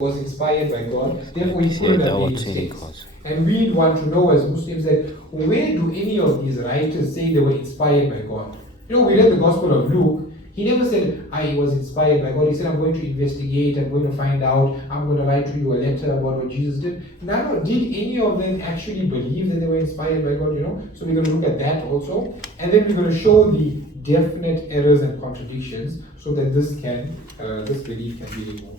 was inspired by God, therefore he couldn't have made mistakes. And we want to know as Muslims that where do any of these writers say they were inspired by God? We read the Gospel of Luke. He never said, I was inspired by God. He said, I'm going to investigate, I'm going to find out, I'm going to write to you a letter about what Jesus did. None did any of them actually believe that they were inspired by God, So we're going to look at that also. And then we're going to show the definite errors and contradictions so that this belief can be removed.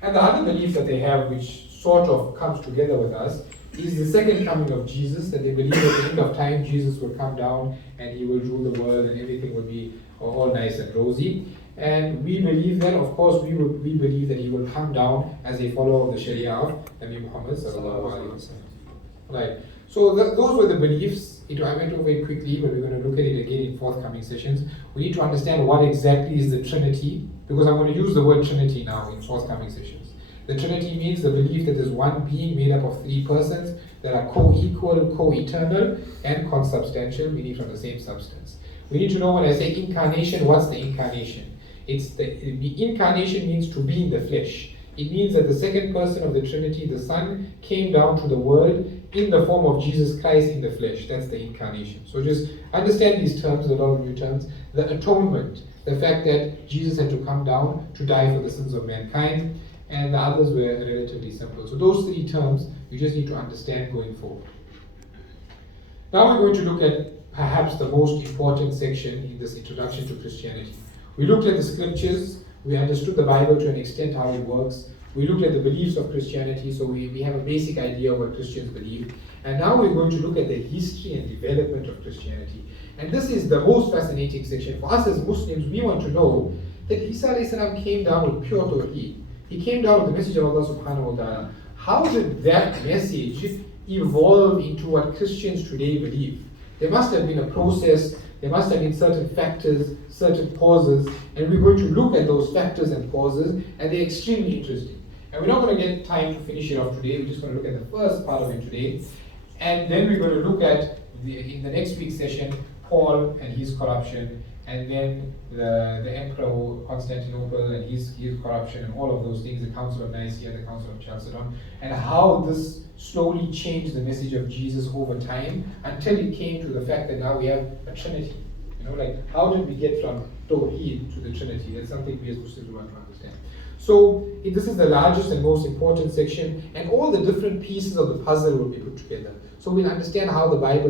And the other belief that they have, which sort of comes together with us, is the second coming of Jesus, that they believe at the end of time Jesus will come down and he will rule the world and everything will be all nice and rosy. And we believe that, of course, we believe that he will come down as a follower of the Sharia of Nabi Muhammad sallallahu alaihi wasallam. Right. So those were the beliefs. I went over it quickly, but we're going to look at it again in forthcoming sessions. We need to understand what exactly is the Trinity, because I'm going to use the word Trinity now in forthcoming sessions. The Trinity means the belief that there's one being made up of three persons that are co-equal, co-eternal, and consubstantial, meaning from the same substance. We need to know when I say incarnation, what's the incarnation? The incarnation means to be in the flesh. It means that the second person of the Trinity, the Son, came down to the world in the form of Jesus Christ in the flesh. That's the incarnation. So just understand these terms, a lot of new terms. The atonement, the fact that Jesus had to come down to die for the sins of mankind, and the others were relatively simple. So those three terms you just need to understand going forward. Now we're going to look at perhaps the most important section in this introduction to Christianity. We looked at the scriptures, we understood the Bible to an extent how it works. We looked at the beliefs of Christianity, so we have a basic idea of what Christians believe. And now we're going to look at the history and development of Christianity. And this is the most fascinating section. For us as Muslims, we want to know that Isa a.s. came down with pure Tawheed. He came down with the message of Allah subhanahu wa ta'ala. How did that message evolve into what Christians today believe? There must have been a process, there must have been certain factors, certain causes, and we're going to look at those factors and causes, and they're extremely interesting. And we're not going to get time to finish it off today, we're just going to look at the first part of it today, and then we're going to look at, in the next week's session, Paul and his corruption, and then the Emperor Constantinople and his corruption and all of those things, the Council of Nicaea, the Council of Chalcedon, and how this slowly changed the message of Jesus over time until it came to the fact that now we have a Trinity. How did we get from Tawheed to the Trinity? That's something we as Muslims want to understand. So this is the largest and most important section, and all the different pieces of the puzzle will be put together. So we'll understand how the Bible